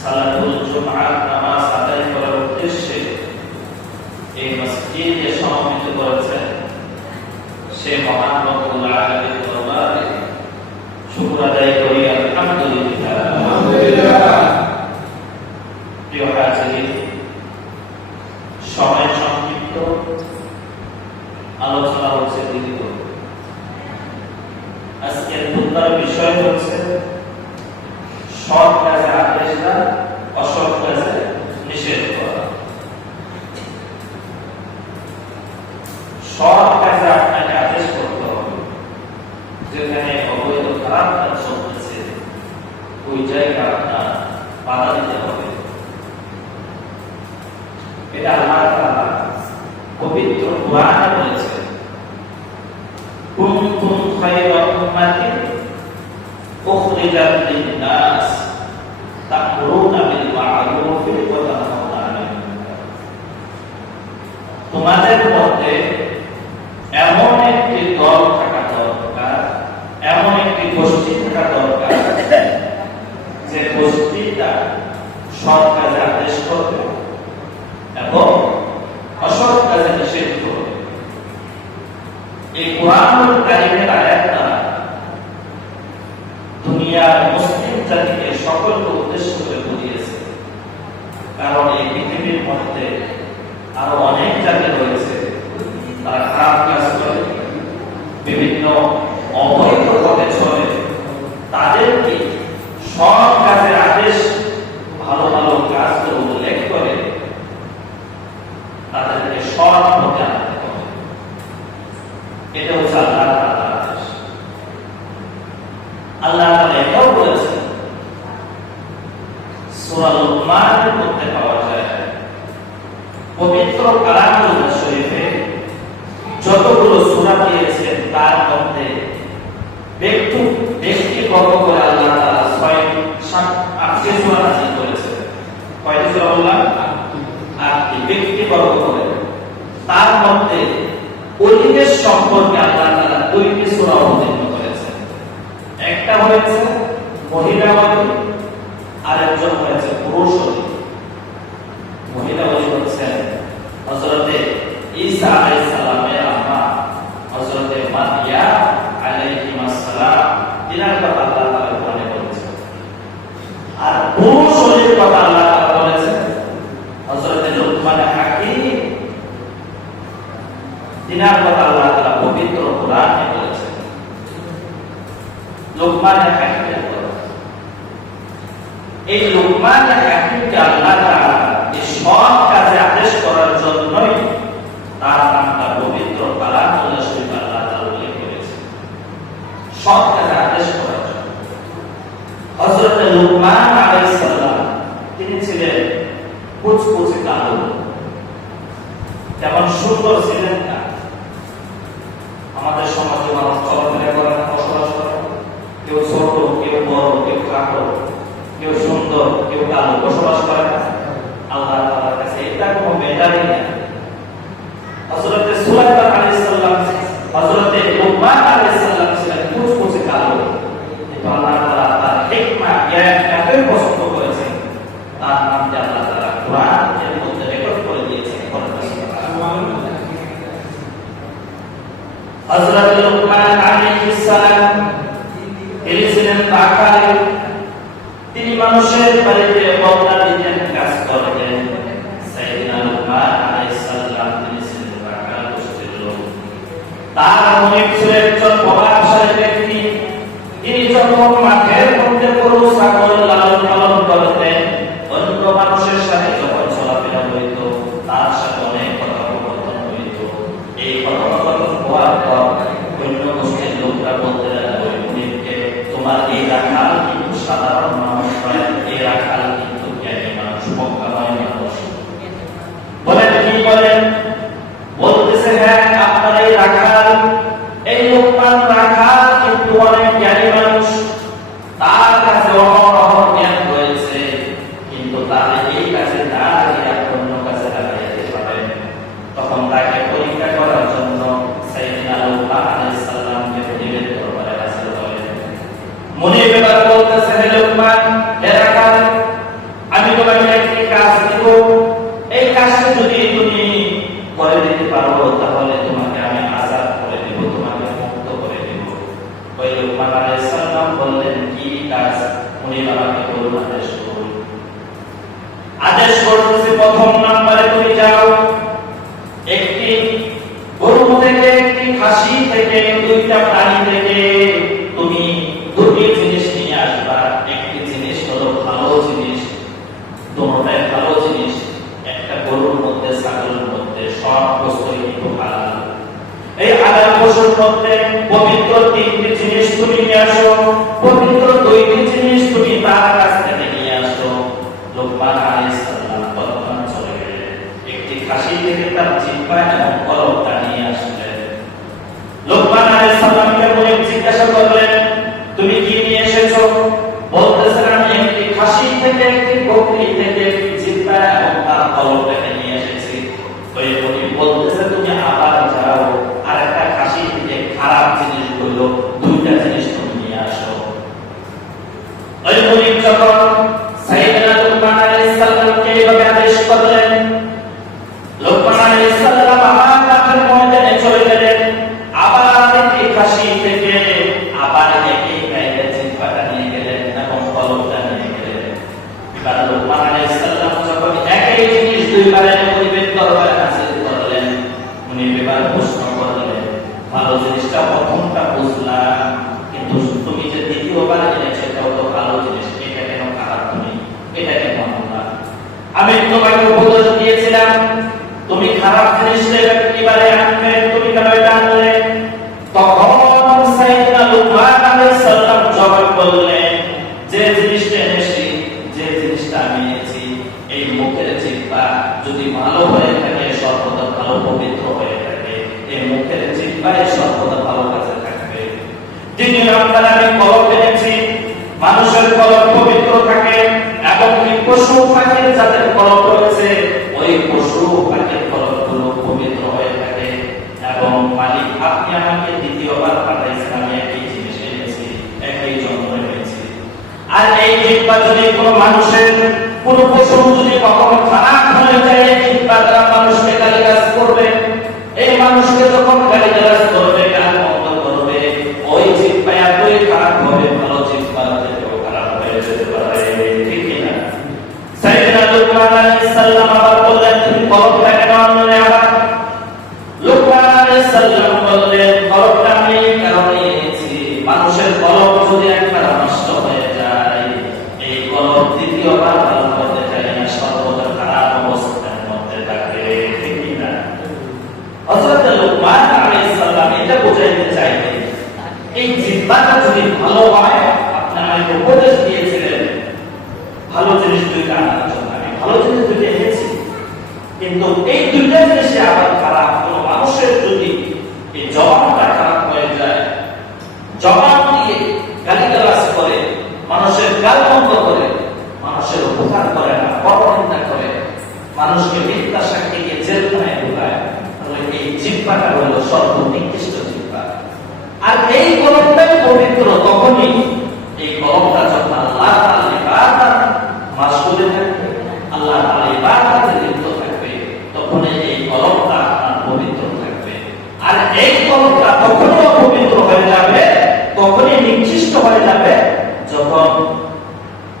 সালাতুল জুমআহ নামাজ আদায় করার উদ্দেশ্যে এই মসজিদে সমবেত করেছেন সে মহান রব্বুল আলামিনের দরবারে শুকর আদায় করি আলহামদুলিল্লাহ। প্রিয় হাজিরিন, সময় সংক্ষিপ্ত, আলোচনা হচ্ছে দীর্ঘ। আজকের খুতবার বিষয় হচ্ছে সৎ কাজে আদেশ দেওয়া, অসৎ কাজে নিষেধ করা। সৎ কাজে আপনাকে আদেশ করতে হবে, যেখানে অবৈধ খারাপ কাজ চলতেছে ওই জায়গায় আপনার বাধা দিতে হবে। এটা আল্লাহ তাআলা পবিত্র কোরআনে বলেছেন, কুনতুম খায়রা উম্মাতিন উখরিজাত লিন-নাস তা'মুরুনা বিল মা'রুফ ওয়া তানহাউনা আনিল মুনকার। তোমাদের মধ্যে এমন একটি দল থাকা দরকার, এমন একটি গোষ্ঠী থাকা দরকার যে গোষ্ঠীটা সৎ কাজে আদেশ করবে এবং অসৎ কাজে নিষেধ করবে। এই কোরআনুল কারীমের আয়াতটা দুনিয়ার মুসলিম জাতিকে সকলকে উদ্দেশ্য করে বুঝিয়েছে। কারণ এই পৃথিবীর মধ্যে আরো অনেক জাতি রয়েছে, তারা খারাপ কাজ করে, বিভিন্ন অবৈধ পথে চলে। তাদেরকে সৎ কাজের আদেশ, ভালো ভালো কাজগুলো উল্লেখ করে তাদেরকে সৎ পথে আনতে হবে। এটা হচ্ছে আল্লাহ তাআলার আদেশ। আল্লাহ তাআলা এটাও বলেছেন, সূরা লুকমানের মধ্যে পাওয়া যায়। পবিত্র কালামুল্লাহ শরীফে যতগুলো সূরা দিয়েছেন তার মধ্যে ব্যক্তিগত করে আল্লাহ তাআলা 6-8টি সূরা নাযিল করেছেন। কয়টি সূরা বললাম? 8টি ব্যক্তিগত করে। তার মধ্যে পরিবেশ সম্পর্কে আল্লাহ তাআলা 2টি সূরা অবতীর্ণ করেছেন। একটা হয়েছে মহিলাবাদী, আরেকজন হয়েছে পুরুষবাদী। মহিলাবাদী হচ্ছেন হযরতে ঈসা আলাইহিস সালামের আম্মা হযরতে মারিয়াম আলাইহিস সালাম, তিনার কথা আল্লাহ তাআলা কোরআনে বলেছেন। আর পুরুষবাদীর কথা আল্লাহ তাআলা বলেছেন হযরতে লুকমান হাকিম, তিনার কথা আল্লাহ তাআলা পবিত্র কোরআনে বলেছেন। লুকমান হাকিমের কথা, এই লুকমান হাকিমকে আল্লাহ তাআলা এই সৎ কাজে আদেশ করার জন্যই তার নামটা পবিত্র কালামুল্লাহ শরীফে আল্লাহ তাআলা উল্লেখ করেছেন, সৎ কাজে আদেশ করার জন্য। হযরত লুকমান আলাইহিস সালাম তিনি ছিলেন কুচকুচে কালো, যেমন সুন্দর ছিলেন না। আমাদের সমাজে মানুষ চলাফেরা করে, বসবাস করে, কেউ ছোট, কেউ বড়, কেউ কালো, কেউ সুন্দর, কেউ কালো, বসবাস করে না। আল্লাহ তাআলার কাছে এটা কোনো মেধাবী না। হযরত সুলাইমান আলাইহিস সালাম, হযরত লুকমান আলাইহিস সালাম ছিলেন কুচকুচে কালো, কিন্তু আল্লাহ তাআলা তার হিকমা, জ্ঞান এতই পছন্দ করেছেন, তার নাম যে আল্লাহ তাআলা কোরআনের মধ্যে রেকর্ড করে দিয়েছেন। হযরত লুকমান আলাইহিস সালাম তিনি ছিলেন বাকারি, তিনি মানুষের বাড়িতে বদলা দিতেন, কাজ করতেন। সাইয়েদনা লুকমান আলাইহিস সালাম তিনি ছিলেন বাকার গোষ্ঠীর লোক। তার মনিব ছিলেন একজন প্রভাবশালী ব্যক্তি। তিনি যখন মাঠের মধ্যে গরু ছাগল লালন পালন করতেন, অন্য মানুষের সাথে যখন চলাফেরা হইত, তার সাথে অনেক কথোপকথন হইত। এই কথোপকথন হওয়ার পর অন্য গোষ্ঠীর লোকরা বলতে লাগলো, মনিবকে, তোমার এই রাখাল কিন্তু সাধারণ মানুষ নয়, এই রাখাল কিন্তু জ্ঞানী মানুষ, প্রজ্ঞাময় মানুষ। বলেন কি বলেন? বলতেছে, হ্যাঁ আপনার এই রাখাল, এই লুকমান রাখাল কিন্তু অনেক জ্ঞানী মানুষ। আদেশ করতেছি প্রথম নম্বরে তুমি যাও একটি গরু থেকে, একটি খাসি থেকে, দুইটা প্রাণী থেকে তুমি দুটি জিনিস নিয়ে আসবা। একটি জিনিস হলো ভালো জিনিস, দুটোটাই ভালো জিনিস। একটা গরুর মধ্যে, ছাগলের মধ্যে সব বস্তুই কিন্তু হালাল। এই হালাল পশুর মধ্যে পবিত্র তিনটি জিনিস তুমি নিয়ে আসো, পবিত্র দুইটি জিনিস তুমি তার কাছ থেকে নিয়ে আসো। লোকমান আলাইহিস সালাম তখন চলে গেলেন, একটি খাসি থেকে তার জিহ্বা এবং কলমটা নিয়ে আসলেন। লোকমান আলাইহিস সালামকে বলে জিজ্ঞাসা করলেন, তুমি কি নিয়ে এসেছো? বলতেছেন, আমি একটি খাসি থেকে, একটি বকরি থেকে, একটি জিহ্বা এবং তার কলমটাকে নিয়ে এসেছি। ওই বকরি বলতেছে, তুমি আবার যাও আর একটা খাসি থেকে খারাপ জিনিস হলো দুইটা জিনিস তুমি নিয়ে আসো। ওই বকরি যখন সাইয়েদনা লোকমান আলাইহিস সালামকে এইভাবে আদেশ করলেন, লোকমান আলাইহিস সালাম আবার মাঠের ময়দানে চলে গেলেন। আবার একটি খাসি থেকে আবার একই গায়ের জিহ্বাটা নিয়ে গেলেন এবং কলমটা নিয়ে গেলেন। এবার লোকমান আলাইহিস সালাম যখন একই জিনিস দুইবারে নবীর দরবারে হাজির করলেন, উনি এবার প্রশ্ন করলেন, ভালো জিনিসটা প্রথমটা বুঝলাম, কিন্তু তুমি যে দ্বিতীয়বার এনেছো এটাও তো ভালো জিনিস, এটা কেন খারাপ? তুমি এটা কেন আনলা? আমি তোমাকে উপদেশ দিয়েছিলাম তুমি খারাপ জিনিসটা এবারে আনবে, তুমি কেন এটা আনলে? তখন সাইয়েদনা লোকমান আলাইহিস সালাম জবাব করলেন, যে জিনিসটা এনেছি, যে জিনিসটা আমি এনেছি, এই মুখের জিহ্বা যদি ভালো হয়ে থাকে, সর্বদা ভালো পবিত্র হয়ে থাকে, এই মুখের জিহ্বায় সর্বদা ভালো কাজে থাকবে। দ্বিতীয় নম্বরে আমি কলম এনেছি, মানুষের কলম পবিত্র থাকে এবং পশু পাখির যাদের কলম রয়েছে ওই পশু পাখির কলমগুলো পবিত্র হয়ে থাকে। এবং মালিক আপনি আমাকে দ্বিতীয়বার পাঠাইছেন, আমি একই জিনিস এনেছি, একই যন্ত্র এনেছি। আর এই জিহ্বা যদি কোনো মানুষের, কোনো পশু যদি কখনো খারাপ হয়ে যায়, এই জিহ্বা দ্বারা মানুষকে গালিগালাজ করবে, এই মানুষকে যখন গালিগালাজ করবে, গাল বন্ধ করবে, ওই জিহ্বা এতই খারাপ হবে, ভালো জিহ্বা থেকেও খারাপ হয়ে যেতে পারে। ঠিক না? সাইয়েদনা লোকমান আলাইহিস সালাম আবার বললেন, তুমি কলমটা কেন আনলে? আবার লোকমান আলাইহিস সালাম বললেন, কলমটা আমি এই কারণে এনেছি, মানুষের কলম যদি একবার নষ্ট হয়ে যায়, এই কলম দ্বিতীয়বার ভালো করতে চায় না, সর্বদা খারাপ অবস্থার মধ্যে থাকে। ঠিক না? হযরত লোকমান আলাইহিস সালাম এটা বোঝাইতে চাইলেন, এই জিহ্বাটা যদি ভালো হয়, আপনি আমাকে উপদেশ দিয়েছিলেন ভালো জিনিস দুইটা আনার জন্য, আমি ভালো জিনিস দুইটা এনেছি, কিন্তু এই দুইটা জিনিসে আবার খারাপ। কোন মানুষের যদি এই জবানটা খারাপ হয়ে যায়, জবান দিয়ে গালিগালাজ করে, মানুষের গাল বন্ধ করে, মানুষের উপকার করে না, পরনিন্দা করে, মানুষকে মিথ্যা সাক্ষী দিয়ে জেলখানায় ঢুকায়, তাহলে এই জিহ্বাটা হলো সর্বনিকৃষ্ট জিহ্বা। আর এই কলমটাই পবিত্র তখনই, এই কলমটা যখন আল্লাহ তাআলার ইবাদত মাশগুলে থাকবে, আল্লাহ তাআলার ইবাদতে লিপ্ত থাকবে, তখন এই কলমটা আপনার পবিত্র থাকবে। আর এই কলমটা তখনই অপবিত্র হয়ে যাবে, তখনই নিকৃষ্ট হয়ে যাবে, যখন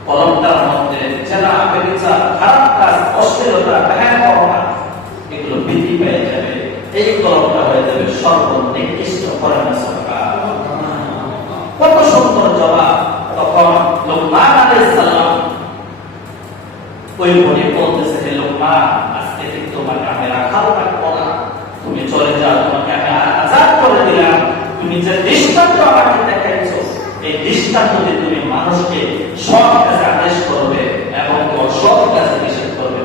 কলমটার মধ্যে জেনা, ব্যভিচার, খারাপ কাজ, অশ্লীলতা, ব্যয়াপনা এগুলো বৃদ্ধি পেয়ে যাবে। এই কলমটা হয়ে যাবে সর্বনিকৃষ্ট পরমা সরকার। কত সুন্দর জবাব! তখন লোকমান আলাইহিস সালাম ওই বনে বলতেছে, হে লোকমান, আজকে থেকে তোমাকে আমি রাখাল রাখবো না, তুমি চলে যাও, তোমাকে আমি আযাদ করে দিলাম। তুমি যে দৃষ্টান্ত আমাকে দেখাইছো, এই দৃষ্টান্ত দিয়ে তুমি মানুষকে সৎ কাজে আদেশ করবে এবং অসৎ কাজে নিষেধ করবে।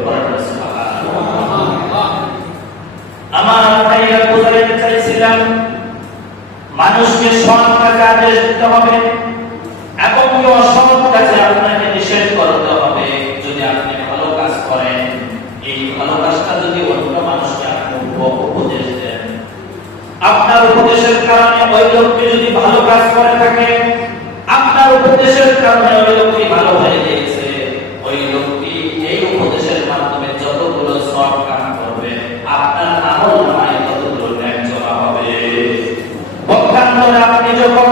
আমার ভাইরা বুঝাইতে চাইছিলাম, মানুষকে সৎ কাজে আদেশ দিতে হবে এবং অসৎ কাজে আপনাকে নিষেধ করতে হবে। যদি আপনি ভালো কাজ করেন, এই ভালো কাজটা যদি অন্য মানুষকে আপনি উপদেশ দেন, আপনার উপদেশের কারণে ওই লোকটি যদি ভালো কাজ করে থাকে, আপনার উপদেশের কারণে ওই লোকটি ভালো হয়ে গিয়েছে, ওই লোকটি এই উপদেশের মাধ্যমে যতগুলো সৎ কাজ করবে, আপনার আমলনামায় ততগুলো ন্যায় জমা হবে। পক্ষান্তরে আপনি যখন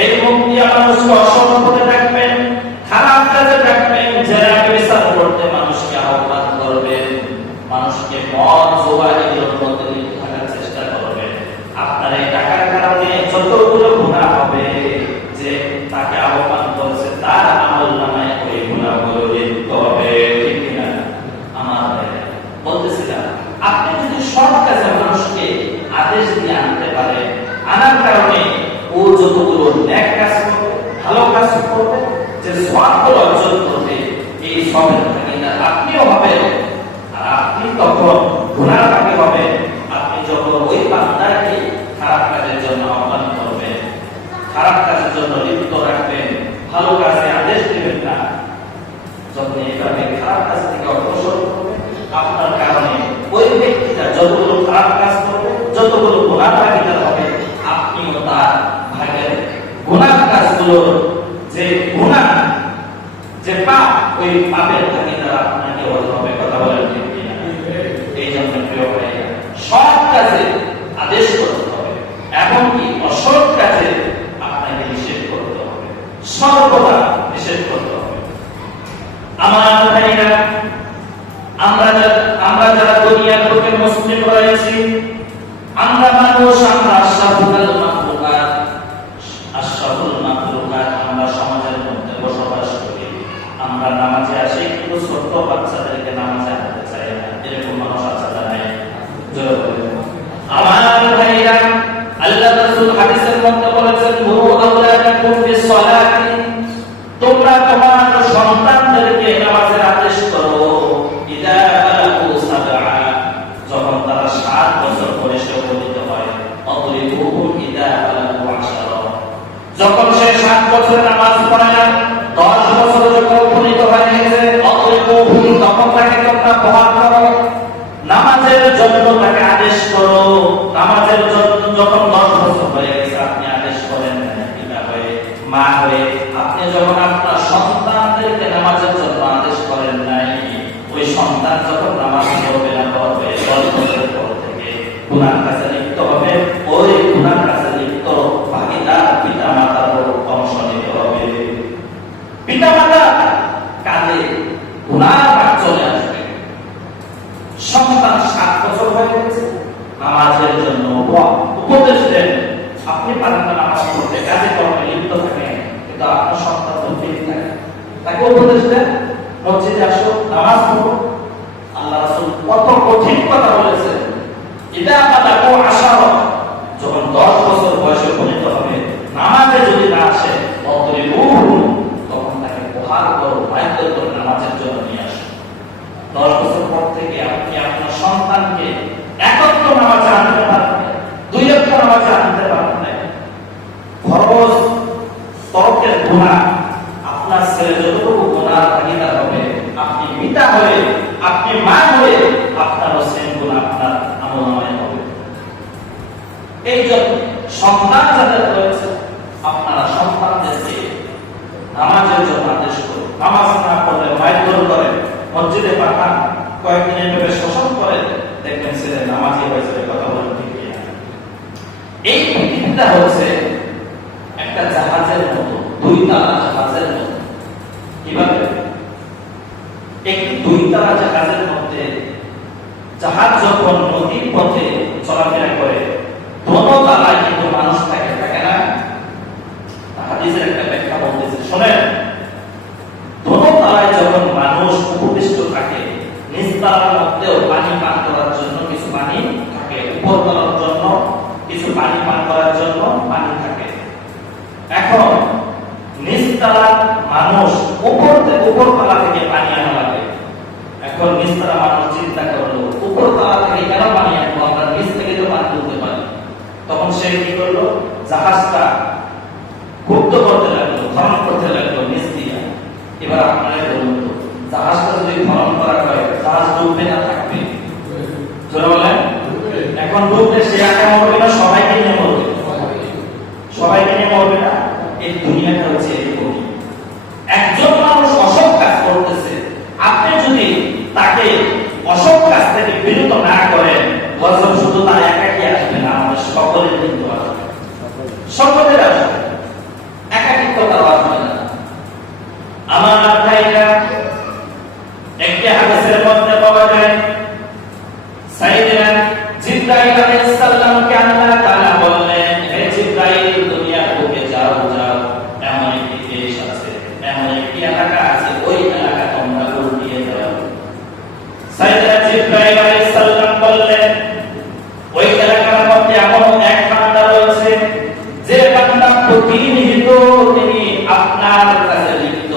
এই মুখ দিয়ে মানুষকে অসৎ হতে থাকবেন, খারাপ কাজে থাকবেন, যারা বিচার করতে মানুষকে সওয়াবগুলো অর্জন করবে, এই সওয়াবের ভাগীদার আপনিও হবেন। আর আপনি তখন গুনার ভাগী হবেন আপনি যখন ওই বান্দাকে খারাপ কাজের জন্য আহ্বান করবেন, খারাপ কাজের জন্য লিপ্ত রাখবেন, ভালো কাজে আদেশ দিবেন না। যখন এইভাবে খারাপ কাজ থেকে অগ্রসর করবেন, আপনার কারণে ওই ব্যক্তিটা যতগুলো খারাপ কাজ করবে, যতগুলো গুনার ভাগীদার হবে, আপনিও তার ভাগের গুনার কাজগুলোর যে গুনাহ, যে পাপ, ওই পাপের ভাগীদার আপনাকে হতে হবে। কথা বলেন ঠিক কিনা? এই জন্য প্রিয় ভাইরা, সৎ কাজে আদেশ করতে হবে, এমনকি অসৎ কাজে আপনাকে নিষেধ করতে হবে, সর্বদা নিষেধ করতে হবে। আমার ভাইরা, আমরা যারা দুনিয়ার বুকে মুসলিম রয়েছি, আমরা মানুষ, আমরা আশরাফুল মাখলুকাত, আমরা সমাজের মধ্যে বসবাস করি। আমরা নামাজে আসি কিন্তু ছোট্ট বাচ্চাদেরকে নামাজে আনতে চাই না, এরকম মানুষ আছে না? নাই? আমার ভাইরা, আল্লাহ রাসূল হাদিসের মধ্যে বলেছেন, মুরু আওলাদাকুম বিসসালাতি, তোমরা তোমার সন্তানদেরকে নামাজের আদেশ করো, ইদা বালাগু সাবআ, যখন তারা 7 বছর বয়সে উপনীত হয়, অদরিবুহুম ইদা বালাগু 10, যখন সে 7 বছর নামাজ পড়ে না, 10 বছর যখন উপনীত হয়ে গেছে, অদরিবুহুম, তখন তাকে তোমরা প্রহার করো, নামাজের জন্য তাকে আদেশ করো। নামাজের জন্য যখন 10 বছর হয়ে গেছে, আপনি আদেশ করেন না, পিতা হয়ে, মা হয়ে, আপনি যখন আপনার সন্তানদেরকে নামাজের জন্য আদেশ করেন নাই, ওই সন্তান যখন নামাজ পড়বে না, পড়বে 10 বছরের পর থেকে গুনাহ কাজে লিপ্ত হবে, ওই গুনাহ কাজে লিপ্ত ভাগীদার পিতা মাতার অংশ নিতে হবে। পিতা মাতা কাজে গুনাহ ভাগ চলে আসবে। সন্তান 7 বছর হয়ে গেছে, নামাজের জন্য উপদেশ দেন, আপনি পারেন না নামাজ পড়তে, কাজে কর্মে লিপ্ত থাকেন, কিন্তু আপনার সন্তান তো ঠিক থাকে, তাকে উপদেশ দেন, মসজিদে আসো, নামাজ পড়ো। আল্লাহ রাসূল কত কঠিন কথা বলেছেন, এটা বালাগু 10, যখন 10 বছর বয়সে উপনীত হবে, নামাজে যদি না আসে, তখন তাকে প্রহার করো, বাধ্য করে নামাজের জন্য নিয়ে আসো। 10 বছর পর থেকে আপনি আপনার সন্তানকে একত্র নামাজে আনতে পারবেন, 2 একটা নামাজে আনতে পারবেন। ফরজ তরকের গুনাহ, আপনার ছেলে যতটুকু গুনাহ ভাগীদার হবে, আপনি পিতা হয়ে, আপনি মা হয়ে, আপনারও সেম গুনাহ আপনার আমলনামায় হবে। এই জন্য সন্তান যাদের রয়েছে, আপনারা সন্তানদেরকে নামাজের জন্য আদেশ করুন। নামাজ না পড়লে মারধর করেন, মসজিদে পাঠান, কয়েকদিন এভাবে শোষণ করেন, দেখবেন ছেলে নামাজি হয়েছে। কথা বলেন ঠিক কিনা? এই পৃথিবীটা হচ্ছে একটা জাহাজের মতো, 2 তলা জাহাজের মতো। কিভাবে? একটি 2 তলা জাহাজের মধ্যে জাহাজ যখন নদীর পথে চলাফেরা করে, দোনো তলায় কিন্তু মানুষ থাকে, থাকে না? হাদিসের একটা ব্যাখ্যা বলতেছে, শোনেন, দোনো তলায় যখন মানুষ উপবিষ্ট থাকে, নিচ তলার মধ্যেও পানি পান করার জন্য কিছু পানি থাকে, উপর তলার জন্য কিছু পানি পান করার জন্য পানি থাকে। এখন নিচ তলার মানুষ উপর তলা থেকে পানি আনা লাগে। এখন নিচ তলা মানুষ চিন্তা করলো, উপর তলা থেকে কেন পানি আনবো, আমরা নিচ থেকে তো পানি তুলতে পারি। তখন সে কি করলো, জাহাজটা গুপ্ত করতে লাগলো, খনন করতে লাগলো নিচ দিয়ে। এবার আপনারা বলুন তো, জাহাজটা যদি খনন করা হয়, জাহাজ ডুববে না থাকবে? জোরে বলেন। এখন ডুবলে সে একা মরবে না, সবাইকে নিয়ে মরবে? সবাইকে নিয়ে মরবে না। এই দুনিয়াটা হচ্ছে এরকম। একজন মানুষ অসৎ কাজ করতেছে, আপনি যদি তাকে অসৎ কাজ থেকে বিরত না করেন, গজব শুধু তার একাকি আসবে না, আমাদের সকলের কিন্তু আসবে, সকলের আসবে, একাকিত্বটা আসবে না। আমার ভাইরা, একটি হাদিসের মধ্যে পাওয়া যায়, সাইয়েদনা জিবরাইল আলাইহিস সালামকে আল্লাহ তাআলা বললেন, হে জিবরাইল, দুনিয়ার বুকে যাও, এমন একটি দেশ আছে, এমন একটি এলাকা আছে, ওই এলাকা তোমরা উল্টিয়ে দাও। সাইয়েদনা জিবরাইল আলাইহিস সালাম বললেন, ওই এলাকার মধ্যে এমন এক বান্দা রয়েছে, যে বান্দা প্রতিনিয়ত তিনি আপনার কাছে লিপ্ত,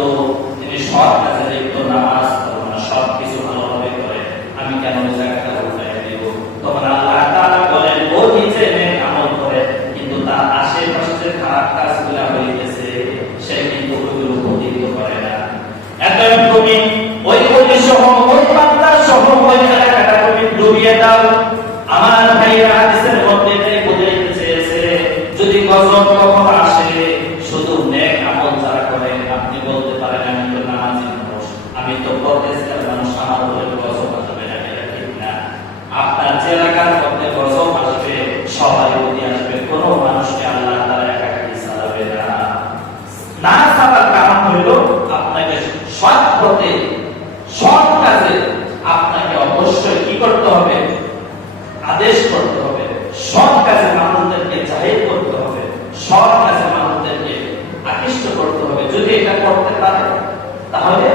ওই এলাকাটা তুমি ডুবিয়ে দাও। আমার ভাইরা হাদিসের মধ্যে এটাই বোঝাইতে চেয়েছে, যদি গজব কখনো আসে, শুধু নেক আমল যারা করে, আপনি বলতে পারেন আমি তো নামাজি মানুষ, আমি তো পরহেজগার মানুষ, আমার উপরে গজব আসবে না, এটা ঠিক না। আপনার যে এলাকার মধ্যে গজব আসবে, সবাই উঠে আসবে, কোনো মানুষকে আল্লাহ তাআলা একাকি ছাড়বে না। না ছাড়ার কারণ হইল আপনাকে সৎ পথে, সৎ কাজে আপনাকে অবশ্যই কি করতে হবে? আদেশ করতে হবে। সৎ কাজে মানুষদেরকে জাহির করতে হবে, সৎ কাজে মানুষদেরকে আকৃষ্ট করতে হবে। যদি এটা করতে পারে, তাহলে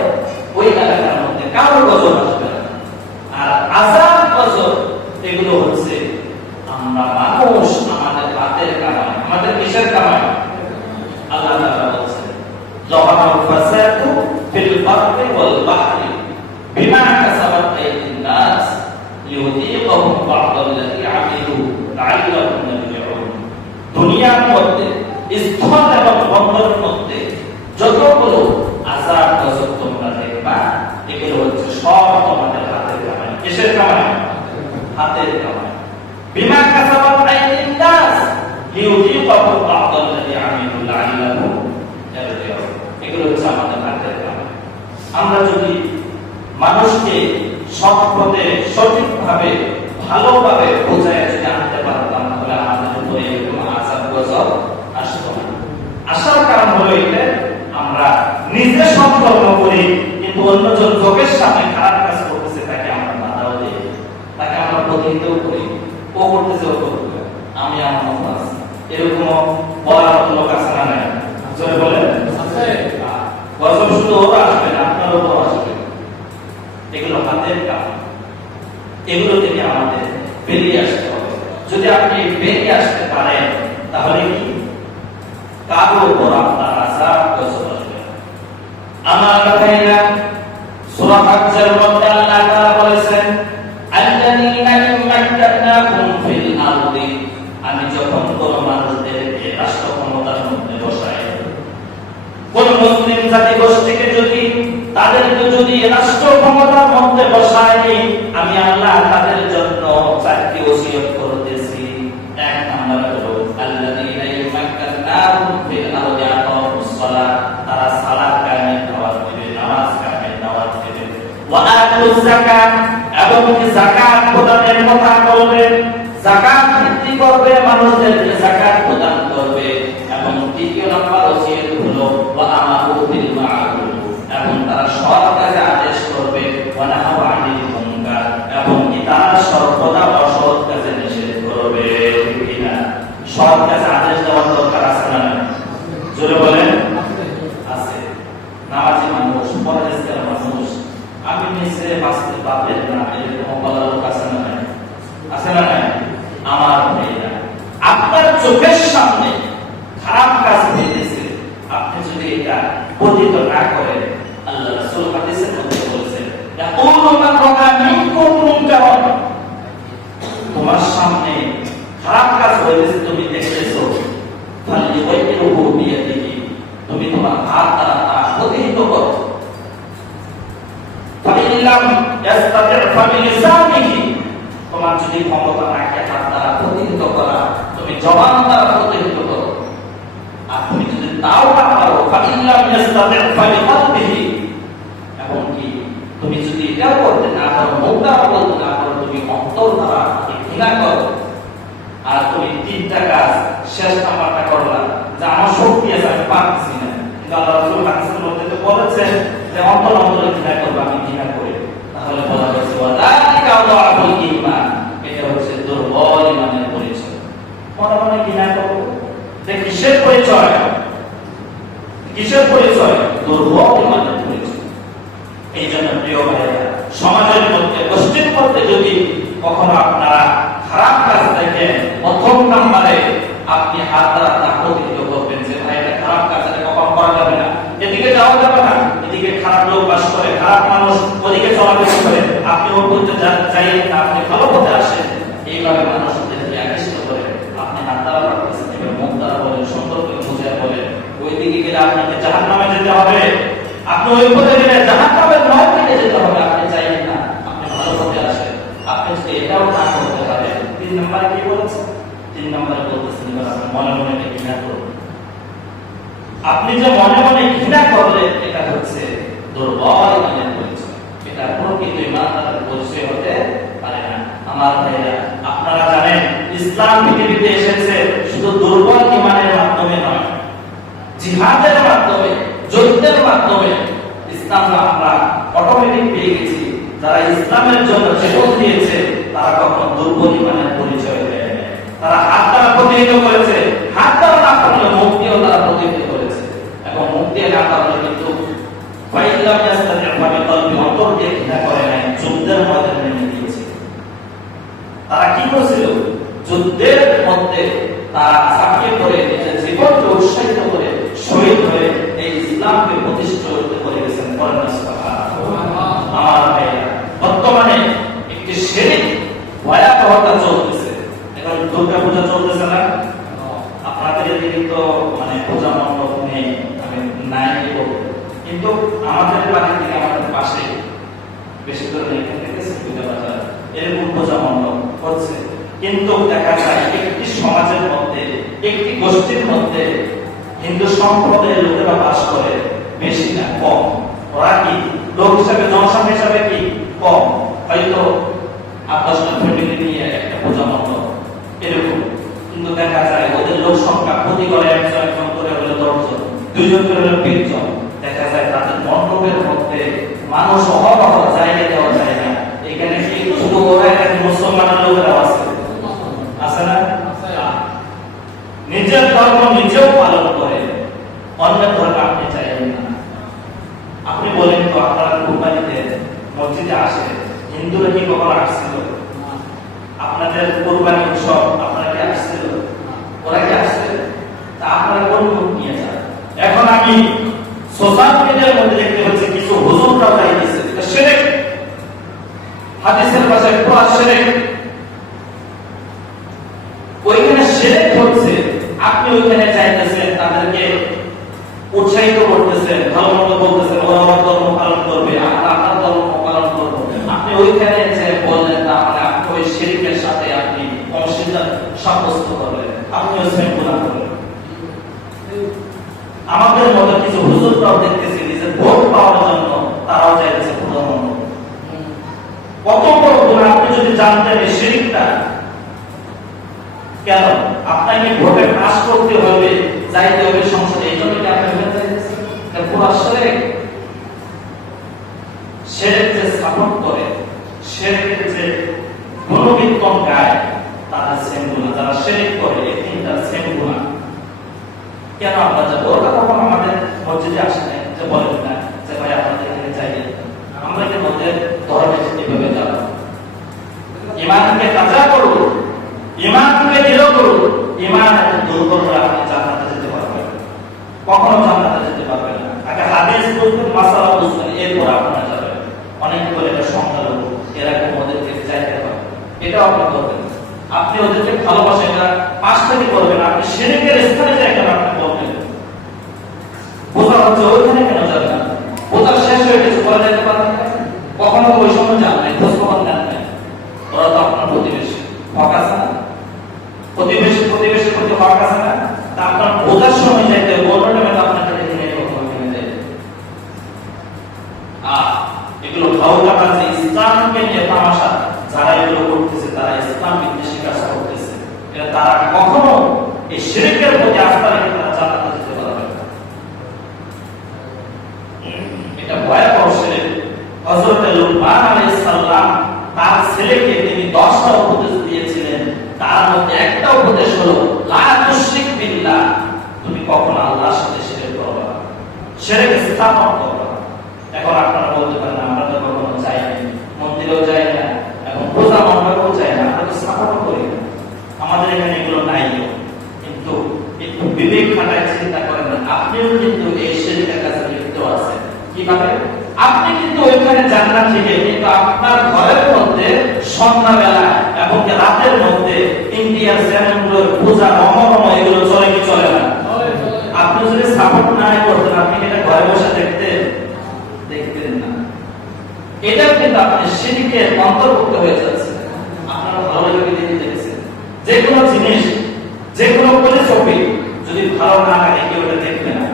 ওই এলাকার মধ্যে কারোর গজব আসবে না। আর আযাব গজব এগুলো হচ্ছে আমরা মানুষ, আমাদের হাতের কামাই, আমাদের কিসের কামাই? আল্লাহ তাআলা বলেছেন, যাহারাল ফাসাদু ফিল বাররি ওয়াল বাহরি বিমা কাসাবাত আইদিন নাস লিউযীকাহুম বা'দাল্লাযী আমিলু লা'আল্লাহুম ইয়ারজিউন। দুনিয়ার মধ্যে, স্থল এবং বন্দরের মধ্যে যতগুলো আযাব গজব তোমরা দেখবা, এগুলো হচ্ছে সব তোমাদের হাতের কামাই। কিসের কামাই? হাতের কামাই। বিমা কাসাবাত আইদিন নাস লিউযীকাহুম বা'দাল্লাযী আমিলু লা'আল্লাহুম ইয়ারজিউন। এগুলো হচ্ছে আমাদের হাতের কামাই। আমরা যদি মানুষকে সৎ পথে, সঠিকভাবে, ভালোভাবে বোঝায় যদি আনতে পারতাম, তাহলে আমাদের উপরে এরকম আযাব গজব আসতো না। আসার কারণ হলো এটা, আমরা নিজে সৎ কর্ম করি, কিন্তু অন্যজন চোখের সামনে খারাপ কাজ করতেছে, তাকে আমরা বাধাও দিই, তাকে আমরা প্রতিহিতও করি। ও করতেছে, ও করবে, আমি আমার মতো আছি, এরকম বলার লোক আছে না? নাই? জোরে বলেন আছে। গজব শুধু ওরা আসবে না, আপনার উপর আসবে। এগুলো হাতের কাজ, এগুলো থেকে আমাদের বেরিয়ে আসতে হবে। যদি আপনি বেরিয়ে আসতে পারেন, তাহলে কি কারোর উপর আপনার আযাব গজব আসবে না। আমার ভাইরা, সূরা হজ্জের মধ্যে আল্লাহ তাআলা বলেছেন, আল্লাযীনা ইম্মাক্কানাকুম ফিল আরদি, আমি যখন কোন মানুষদেরকে রাষ্ট্র ক্ষমতার মধ্যে বসাই, কোন মুসলিম জাতি গোষ্ঠীকে যদি, তাদেরকে যদি রাষ্ট্র ক্ষমতার মধ্যে বসাই, আমি আল্লাহ তাদের জন্য চারটি ওসিয়ত করতেছি। এক নাম্বার হলো আল্লাযীনা ইম্মাক্কানাকুম ফিল আরদি আকামুস সালাহ, তারা সালাত কায়েমের দাওয়াত দিবে, নামাজ কায়েমের দাওয়াত দিবে। ওয়া আতুজ যাকাত, এবং যাকাত প্রদানের কথা বলবে, যাকাত বৃদ্ধি করবে, মানুষদেরকে যাকাত প্রদান করবে। এবং তৃতীয় নাম্বার ওসিয়ত হলো ওয়া আমারু বিল মা'রুফ, এবং তারা সৎ কাজে আদেশ করবে, ওয়া নাহাউ আনিল মুনকার, এবং তারা সর্বদা অসৎ কাজে নিষেধ করবে। ঠিক কি না? সৎ কাজে আদেশ দেওয়ার দরকার আছে না? জোরে বলেন আছে। নামাজি মানুষ, পরহেজগার মানুষ, আপনি নিজে বাঁচতে পারবেন না, এরকম বলার লোক আছে না? আছে না? আমার ভাইরা, আপনার চোখের সামনে খারাপ কাজ হইতেছে, আপনি যদি এটা পতিত না করেন, আল্লাহ রাসূল হাদিসের মধ্যে বলেছেন, ইয়াকুলু মান রাআ মিনকুম মুনকারান, তোমার সামনে খারাপ কাজ হইতেছে, তুমি দেখতেছো, ফালিয়াইরুহু বিয়াদিহি, তুমি তোমার হাত দ্বারা তা প্রতিহত করো। ফাইল্লাম ইস্তাতি' ফাবিলিসানিহি, তোমার যদি ক্ষমতা থাকে হাত দ্বারা প্রতিহত করা, তুমি জবান দ্বারা প্রতিহত করো। আর তুমি যদি তাও না পারো, ফাইল্লাম ইস্তাতি' ফাবিকলবিহি, এবং কি তুমি যদি এটাও করতে না পারো, মুখ দ্বারা বলতে না পারো, তুমি অন্তর দ্বারা ঘৃণা করো। আর তুমি তিনটা কাজ, শেষ নাম্বারটা করলা যে আমার শক্তি আছে, আমি পারতেছি না, কিন্তু আল্লাহ রাসূল হাদিসের মধ্যে তো বলেছেন যে অন্তর অন্তরে ঘৃণা করবে, আমি ঘৃণা করি, তাহলে বলা হয়েছে ওয়ালাইকা আযাবুল ঈমান, এটা হচ্ছে দুর্বল ঈমানের পরিচয়। মনে মনে ঘৃণা করব, এটা কিসের পরিচয়? কিসের পরিচয়? দুর্বল ঈমানের পরিচয়। এই জন্য প্রিয় ভাইরা, সমাজের মধ্যে, গোষ্ঠীর মধ্যে যদি কখনো আপনারা খারাপ কাজ দেখেন, প্রথম নম্বরে আপনি হাত দ্বারা তা প্রতিহত করবেন যে ভাই এটা খারাপ কাজ, এটা কখনো করা যাবে না, এদিকে যাওয়া যাবে না, এদিকে খারাপ লোক বাস করে, খারাপ মানুষ ওদিকে চলাফেরা করে, আপনি ওর পথে যাইয়েন না, আপনি ভালো পথে আসেন। এইভাবে মানুষদেরকে আকৃষ্ট করে আপনি হাত দ্বারা করতেছেন, এবার মুখ দ্বারা বলেন, সুন্দর করে বুঝিয়ে বলেন, ওই দিকে গেলে আপনাকে জাহান্নামে যেতে হবে, আপনি ওই পথে গেলে জাহান্নামের ভয় থেকে যেতে হবে, আপনি চাইলেন না, আপনি ভালো পথে আসেন। দুর্বল ঈমানের মাধ্যমে নয়, জিহাদের মাধ্যমে, যুদ্ধের মাধ্যমে ইসলামকে আমরা অটোমেটিক পেয়ে গেছি। যারা ইসলামের জন্য জীবন দিয়েছে তারা কখনো দুর্বল ঈমানের পরিচয় দেয় না। তারা হাত দ্বারা প্রতিহত করেছে, হাত দ্বারা না পারলে মুখ দিয়েও তারা প্রতিহত করেছে, এবং মুখ দিয়ে না পারলে কিন্তু ফাইলাম ইয়াস্তাতি'উ ভাবে কলবি অন্তর দিয়ে ঘৃণা করে নাই, যুদ্ধের ময়দানে নেমে দিয়েছে। তারা কি করেছিল? যুদ্ধের মধ্যে তারা ঝাঁপিয়ে পড়ে নিজের জীবনকে উৎসাহিত করে শহীদ হয়ে এই ইসলামকে প্রতিষ্ঠিত করে গেছেন। আমার ভাইরা, বর্তমানে একটি শিরক ভয়াবহতা চলতেছে। এখন দুর্গা পূজা চলতেছে না? আপনাদের এদিকে তো মানে পূজা মণ্ডপ নেই, আমি নাই বলবো, কিন্তু আমাদের বাড়ি থেকে আমাদের পাশে বেশি করে নেই, পূজা বাজার এরকম পূজা মণ্ডপ হচ্ছে। কিন্তু দেখা যায় একটি সমাজের মধ্যে, একটি গোষ্ঠীর মধ্যে হিন্দু সম্প্রদায়ের লোকেরা বাস করে, বেশি না কম। ওরা কি লোক হিসাবে, জনসংখ্যা হিসাবে কি কম, হয়তো 8-10টা ফ্যামিলি নিয়ে একটা পূজা মণ্ডপ এরকম। কিন্তু দেখা যায় ওদের লোক সংখ্যা প্রতি ঘরে একজন করে হলে 10 জন, 2 জন করে হলে 20 জন। দেখা যায় তাদের মণ্ডপের মধ্যে মানুষ অহরহ জায়গা দেওয়া যায় না। এখানে কি শুধু ওরা এখানে মুসলমানের লোকেরা আছে না? নিজের ধর্ম নিজেও পালন করে, অন্য ধর্ম আপনি চাইবেন না। আপনি বলেন তো, আপনারা কুরবানিতে মসজিদে আসে, হিন্দুরা কি কখনো আসছিল? আপনাদের কুরবানি উৎসব আপনারা কি আসছিল? ওরা কি আসছে? তা আপনারা কোন মুখ নিয়ে যান? এখন আমি সোশ্যাল মিডিয়ার মধ্যে দেখতে পাচ্ছি কিছু হুজুররাও যাইতেছে, এটা শিরক, হাদিসের ভাষায় পুরা শিরক। ওইখানে শিরক হচ্ছে, আপনি ওইখানে যাইতেছেন, তাদেরকে উৎসাহিত করতেছেন, ভালো মন্দ বলতেছেন, ওরা আমার ধর্ম পালন করবে, আমরা আপনার ধর্ম পালন করবো। আপনি ওইখানে যে বললেন না, মানে আপনি ওই শিরকের সাথে আপনি অংশীদার সাব্যস্ত করলেন, আপনি ওই সেম গুনাহ করলেন। আমাদের মতো কিছু হুজুররাও দেখতেছি নিজের ভোট পাওয়ার জন্য তারাও চাইতেছে পূজা মণ্ডপ। কত বড় গুনাহ! আপনি যদি জানতেন এই শিরকটা কেন, আপনাকে ভোটে পাস করতে হবে, যাইতে হবে সংসদে, এই জন্য কি আপনি ভোটে যাইতেছেন? পুরো শিরক। শিরক যে সাপোর্ট করে, শিরকের যে গুণকীর্তন গায়, তাদের সেম গুনাহ। যারা শিরক করে এই তিনটা সেম গুনাহ। কেন আমরা যাবো? ওরা কখন আমাদের মসজিদে আসে নাই যে বলেন না যে ভাই আপনাদের এখানে যাই, আমরা এর মধ্যে ধর্মে এভাবে যাবো। ঈমানকে তাজা করুন, ঈমানকে দৃঢ় করুন। ঈমান এত দুর্বল হলে আপনি জান্নাতে যেতে পারবেন, কখনো জান্নাতে যেতে পারবেন না। আগে হাদিস বুঝবেন, মাসালা বুঝবেন, এরপর আপনারা যাবেন। অনেক বলে এটা সংখ্যালঘু, এরকম ওদেরকে চাইতে হবে, এটাও আপনি করবেন। আপনি ওদেরকে ভালোবাসেন, এটা পাশ থেকে করবেন। আপনি শিরকের স্থানে যাই কেন আপনি বলবেন? বোঝা হচ্ছে ওইখানে কেন যাবেন না? বোঝা শেষ হয়ে গেছে, বলা যেতে পারবেন না। কখনো ওই সময় যান নাই, খোঁজ খবর নেন নাই। ওরা তো আপনার প্রতিবেশী, হক আছে না? প্রতিবেশীর প্রতি হক আছে না? তা আপনার বোঝার সময় যাইতে অন্য টাইমে তো আপনাকে দেখে নেই, কখনো যাই। এগুলো ভাওতাটা যে ইসলামকে নিয়ে তামাশা, যারা এগুলো করতেছে তারা ইসলাম বিদ্বেষী কাজ করতেছে। এটা তারা কখনো এই শিরকের প্রতি আস্থা রেখে তারা জান্নাতে যেতে পারবে না। এটা ভয়াবহ শিরক। হযরত লুকমান আলাইহিস সালাম তার ছেলেকে তিনি 10টা উপদেশ দিয়েছিলেন, তার মধ্যে একটা উপদেশ হলো লা তুশরিক বিল্লাহ, তুমি কখনো আল্লাহর সাথে শিরক করবে না, শিরক স্থাপন করবে না। এখন আপনারা বলতে পারেন আমরা তো কখনো যাই না, মন্দিরেও যাই না, এখন পূজা মণ্ডপেও যাই না, আমরা তো স্থাপন করি না, আমাদের এখানে এগুলো নাই। কিন্তু একটু বিবেক খাটায় চিন্তা করেন, আপনিও কিন্তু এই শিরকের কাছে লিপ্ত আছেন। কিভাবে? আপনি কিন্তু ওইখানে জান্নাত থেকে, কিন্তু আপনার ঘরের মধ্যে সন্ধ্যাবেলা এবং রাতের মধ্যে ইন্ডিয়ার চ্যানেলগুলোর পূজা রমরম এগুলো চলে কি চলে না? আপনি যদি সাপোর্ট না করতেন, আপনি এটা ঘরে বসে দেখতেন না। এটা কিন্তু আপনি শিরকের অন্তর্ভুক্ত হয়ে যাচ্ছে। আপনারা ভালো লাগে দেখছেন, যে কোনো জিনিস, যে কোনো ছবি যদি ভালো না লাগে কেউ এটা দেখবে না।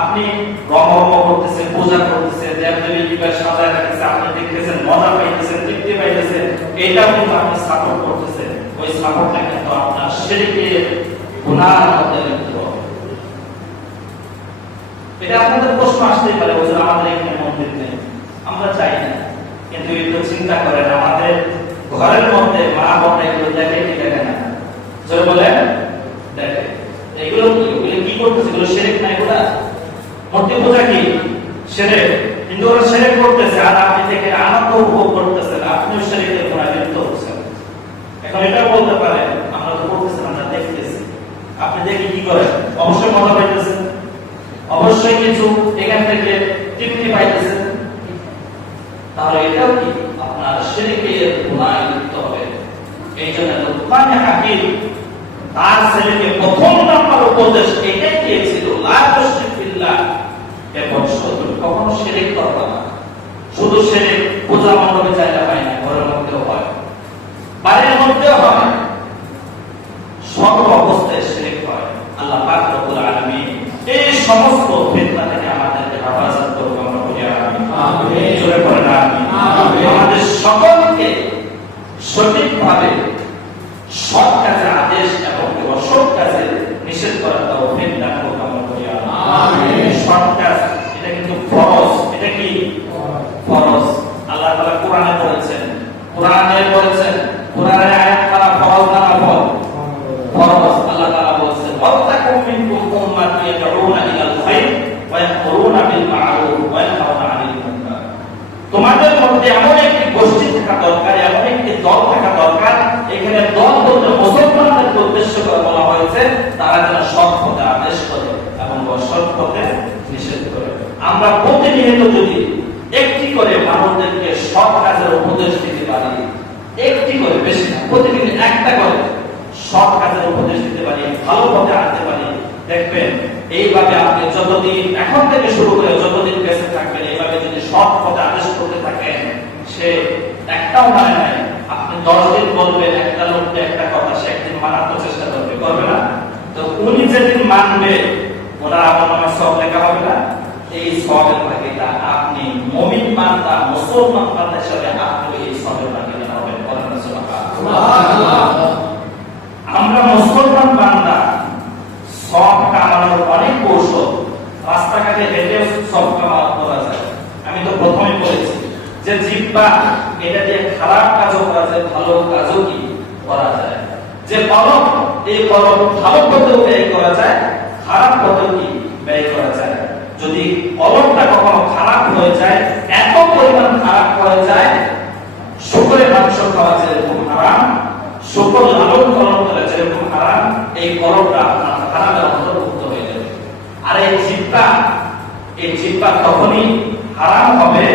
আপনি রমরম করতেছেন, পূজা করতেছেন, দেবদেবী বিবাহ সাজায় রাখতেছেন, আপনি দেখতেছেন, মজা পাইতেছেন, তৃপ্তি পাইতেছেন, এটা কিন্তু আপনি সাপোর্ট করতেছেন। ওই সাপোর্টটা কিন্তু আপনার শিরকের গুনার মধ্যে লিপ্ত হবে। এটা আপনাদের প্রশ্ন আসতেই পারে, হুজুর আমাদের এখানে মন্দির নেই, আমরা চাই না, কিন্তু একটু চিন্তা করেন আমাদের ঘরের মধ্যে মা বোন এগুলো দেখে কি দেখে না? জোরে বলেন দেখে। এগুলো কি করতেছে? এগুলো শিরক না? এগুলা মূর্তি পূজা কি শিরক? কিন্তু ওরা শিরক করতেছে আর আপনি দেখে আনন্দ উপভোগ করতেছেন, আপনিও শিরকের গুনাহে লিপ্ত হচ্ছেন। এখন এটা বলতে পারেন আমরা তো করতেছি, আমরা দেখতেছি, আপনি দেখে কি করেন? অবশ্যই মজা পাইতেছেন, অবশ্যই কিছু এখান থেকে তৃপ্তি পাইতেছেন, তাহলে এটাও কি আপনার শিরকের গুনাহে লিপ্ত হবে। এই জন্য লুকমান হাকিম তার ছেলেকে প্রথম নাম্বার উপদেশ এটাই দিয়েছিল, লা তুশরিক বিল্লাহ, এবং কখনো শিরক করবে না। শুধু শিরক পূজা মণ্ডপে জায়গা পায় না, ঘরের মধ্যেও হয়, বাড়ির মধ্যেও হয়, সব অবস্থায় শিরক হয়। আল্লাহ পাক রব্বুল আলামিন এই সমস্ত ফিতনা থেকে আমাদেরকে হেফাজত করুন, আমরা বলি আমিন। আমিন। জোরে বলেন আমিন। আমিন। আমাদের সকলকে সঠিকভাবে সৎ কাজে আদেশ এবং অসৎ কাজে নিষেধ করার তৌফিক দান করুন, আমরা বলি আমিন। সৎ কাজ এটা কিন্তু ফরজ, এটা কি ফরজ। আল্লাহ তাআলা কোরআনে বলেছেন, কোরআনের আয়াত তারা ফরজ না নফল? ফরজ। আল্লাহ তাআলা বলেছেন ওয়াতাকুম মিনকুম উম্মাতুন ইয়াদউনা ইলাল খায়র ওয়া ইয়ামুরুনা বিল মা'রুফ ওয়া ইয়ানহাউনা আনিল মুনকার। তোমাদের মধ্যে এমন একটি গোষ্ঠী থাকা দরকার, এমন একটি দল থাকা দরকার, এখানে দল বলতে মুসলমানদের উদ্দেশ্য করে বলা হয়েছে, তারা যেন সৎ পথে আদেশ করে এবং অসৎ পথে নিষেধ করে। আমরা প্রতিনিয়ত যদি একটি করে মানুষদেরকে সৎ কাজের উপদেশ দিতে পারি, একটি করে, বেশি না, প্রতিদিন একটা করে সৎ কাজের উপদেশ দিতে পারি, ভালো পথে আনতে পারি, দেখবেন এইভাবে আপনি যতদিন এখন থেকে শুরু করে যতদিন বেঁচে থাকবেন, এইভাবে যদি সৎ পথে আদেশ করতে থাকেন, সে একটাও মানে নাই, আপনি 10 দিন বলবেন একটা লোককে একটা কথা, সে একদিন মানার তো চেষ্টা করবে না? তো উনি যেদিন মানবে ওনার আমলনামায় সওয়াব লেখা হবে না? এই সওয়াবের ভাগীদার আপনি, মুমিন বান্দা, মুসলমান বান্দা হিসেবে আপনি এই সওয়াবের ভাগীদার হবেন। বলেন সুবহানাল্লাহ। আমরা মুসলমান বান্দা, সওয়াব কামানোর অনেক কৌশল, রাস্তাঘাটে হেঁটে সওয়াব কামানো করা যায়। আমি তো প্রথমেই বলেছি যে জিহ্বা, এটা দিয়ে খারাপ কাজও করা যায়, ভালো কাজও কি করা যায়। যে কলম, এই কলম ভালো পথেও ব্যয় করা যায়, খারাপ পথেও কি ব্যয় করা যায়। যদি কলমটা কখনো খারাপ হয়ে যায়, এত পরিমাণ খারাপ হয়ে যায়, শুকরের মাংস খাওয়া যেরকম হারাম, শুকর লালন পালন করা যেরকম হারাম, এই কলমটা আপনার হারামের অন্তর্ভুক্ত হয়ে যাবে। আর এই জিহ্বা তখনই হারাম হবে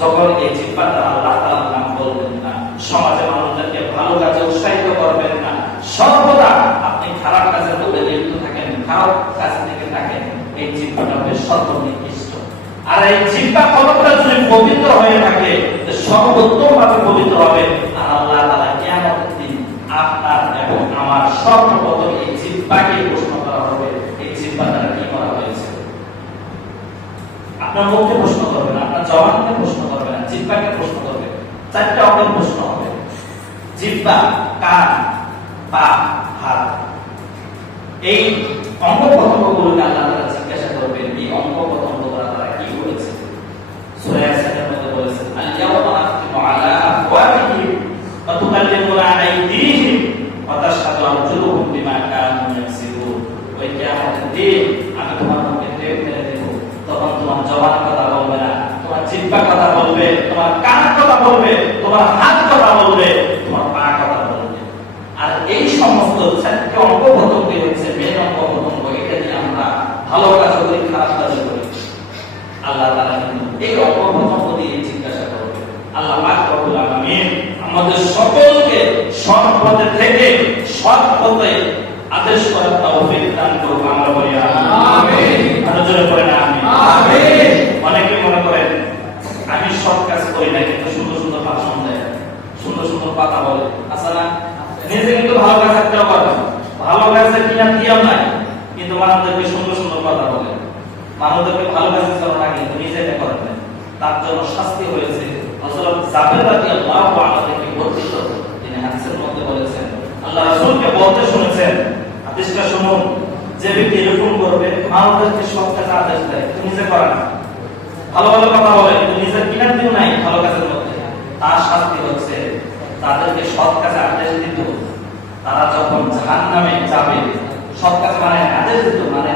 যখন এই জিহ্বাটা আল্লাহ তাআলার নাম বলবেন না, সমাজে মানুষদেরকে ভালো কাজে উৎসাহিত করবেন না, সর্বদা আপনি খারাপ কাজের মধ্যে লিপ্ত থাকেন, খারাপ কাজ থেকে থাকেন, এই জিহ্বাটা হবে সর্বনিকৃষ্ট। আর এই জিহ্বা কলমটা যদি পবিত্র হয়ে থাকে, সর্বোত্তম ভাবে পবিত্র হবে। আর আল্লাহ তাআলা কিয়ামতের দিন আপনার এবং আমার সর্বপ্রথম এই জিহ্বাকে প্রশ্ন করা হবে, এই জিহ্বা দ্বারা কি করা হয়েছে। আপনার মুখকে প্রশ্ন করবে না, আপনার জবানকে প্রশ্ন করবে না, জিহ্বাকে প্রশ্ন করবে। 4টা অঙ্গের প্রশ্ন হবে, জিহ্বা, কান, পা, হাত। এই অঙ্গ প্রত্যঙ্গগুলোকে আল্লাহ তাআলা জিজ্ঞাসা করবেন, এই অঙ্গ প্রত্যঙ্গগুলো তারা কি করেছে। সূরা ইয়াসিনের মধ্যে বলেছেন আল ইয়াওমা আখতিমু আলা আফওয়াহিহিম ওয়া তুকাল্লিমুনা আইদিহিম ওয়া তাশহাদু আরজুলুহুম বিমা কানু ইয়াকসিবুন। ওই কিয়ামতের দিন আমি তোমার মুখে টেপ মেরে দেব, তখন তোমার জবান কথা বলবে না, তোমার জিহ্বা কথা বলবে, তোমার কান কথা বলবে, তোমার হাত কথা বলবে, তোমার পা কথা বলবে। আর এই সমস্ত 4টি অঙ্গ প্রত্যঙ্গ হচ্ছে মেন অঙ্গ প্রত্যঙ্গ, এটা দিয়ে আমরা ভালো কাজ করি, খারাপ কাজ করি। আল্লাহ তাআলা কিন্তু এই অঙ্গ প্রত্যঙ্গ দিয়ে জিজ্ঞাসা করবে। আল্লাহ পাক রব্বুল আলামিন আমাদের সকলকে সৎ পথে থেকে সৎ পথে আদেশ করার তৌফিক দান করুন, আমরা বলি আমিন। আরো জোরে বলেন আমিন। আমিন। অনেকে মনে করেন আমি সৎ কাজ করি না, কিন্তু সুন্দর সুন্দর ভাষণ দেয়, সুন্দর সুন্দর কথা বলে, আচ্ছা না, নিজে কিন্তু ভালো কাজ একটাও করে, ভালো কাজের কিনা দিয়াও নাই, কিন্তু মানুষদেরকে সুন্দর সুন্দর কথা বলে, মানুষদেরকে ভালো কাজ করে না, কিন্তু নিজে এটা করেন না। তার জন্য শাস্তি হয়েছে। হযরত জাবের রাদিয়াল্লাহু আনহু থেকে বর্ণিত, তিনি হাদিসের মধ্যে বলেছেন, আল্লাহ রাসূলকে বলতে শুনেছেন, হাদিসটা করবে, মানুষদেরকে সৎ কাজে আদেশ দেয়, নিজে করে না, ভালো ভালো কথা বলে কিন্তু নিজের কিনার দিন নাই ভালো কাজের মধ্যে, তার শাস্তি হচ্ছে তাদেরকে সৎ কাজে আদেশ দিত, তারা যখন জাহান্নামে যাবে, সৎ কাজ মানে আদেশ দিত মানে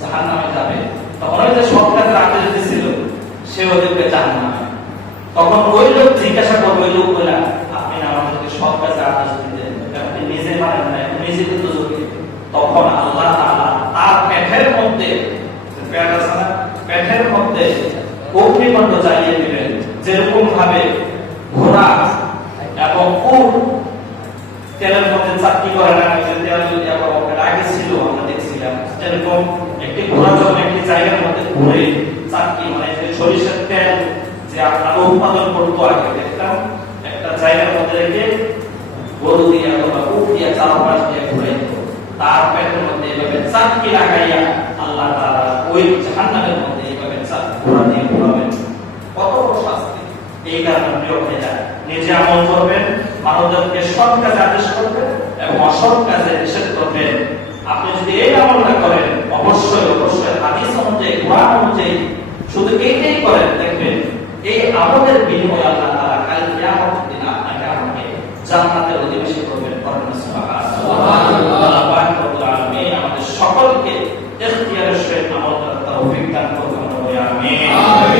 জাহান্নামে যাবে, তখন ওই যে সৎ কাজের আদেশ দিছিল সেও দেখবে জাহান্নামে। তখন ওই লোক জিজ্ঞাসা করবে, ওই লোক বলে আপনি না আমাদেরকে সৎ কাজে আদেশ দিতেন, আপনি নিজে মানেন না, নিজে কিন্তু যোগ্য। তখন আল্লাহ তাআলা তার পেটের মধ্যে, পেট আছে না, পেটের মধ্যে অগ্নিকাণ্ড জ্বালিয়ে দিবেন, যেরকম ভাবে ঘোড়া এবং উট তেলের মধ্যে চাকরি করে না, তেল আগে ছিল আমরা দেখছিলাম, এরকম একটি ঘোড়া যখন একটি জায়গার মধ্যে ঘুরে চাকরি মানে যে সরিষার তেল যে আপনারা উৎপাদন করতো আগে দেখতাম, একটা জায়গার মধ্যে রেখে গরু দিয়ে অথবা উট দিয়ে চারপাশ দিয়ে ঘুরে, তার পেটের মধ্যে এভাবে চাকরি লাগাইয়া আল্লাহ তাআলা ওই জাহান্নামের মধ্যে এইভাবে ঘোড়া দিয়ে ঘোরাবেন। কত বড় শাস্তি! এই কারণে প্রিয় ভাইরা, নিজে আমল করবেন, মানুষদেরকে সৎ কাজে আদেশ করবেন এবং অসৎ কাজে নিষেধ করবেন। আপনি যদি এই আমলটা করেন, অবশ্যই অবশ্যই হাদিস অনুযায়ী, কোরআন অনুযায়ী শুধু এইটাই করেন, দেখবেন এই আমলের বিনিময়ে আল্লাহ তাআলা কাল কিয়ামতের দিন আপনাকে আমাকে জান্নাতের অধিবাসী করবেন। সুবহানাল্লাহ। আল্লাহ রব্বুল আলামিন আমাদের সকলকে ইখতিয়ারের সহিত আমল করার তৌফিক দান করুন। আমিন।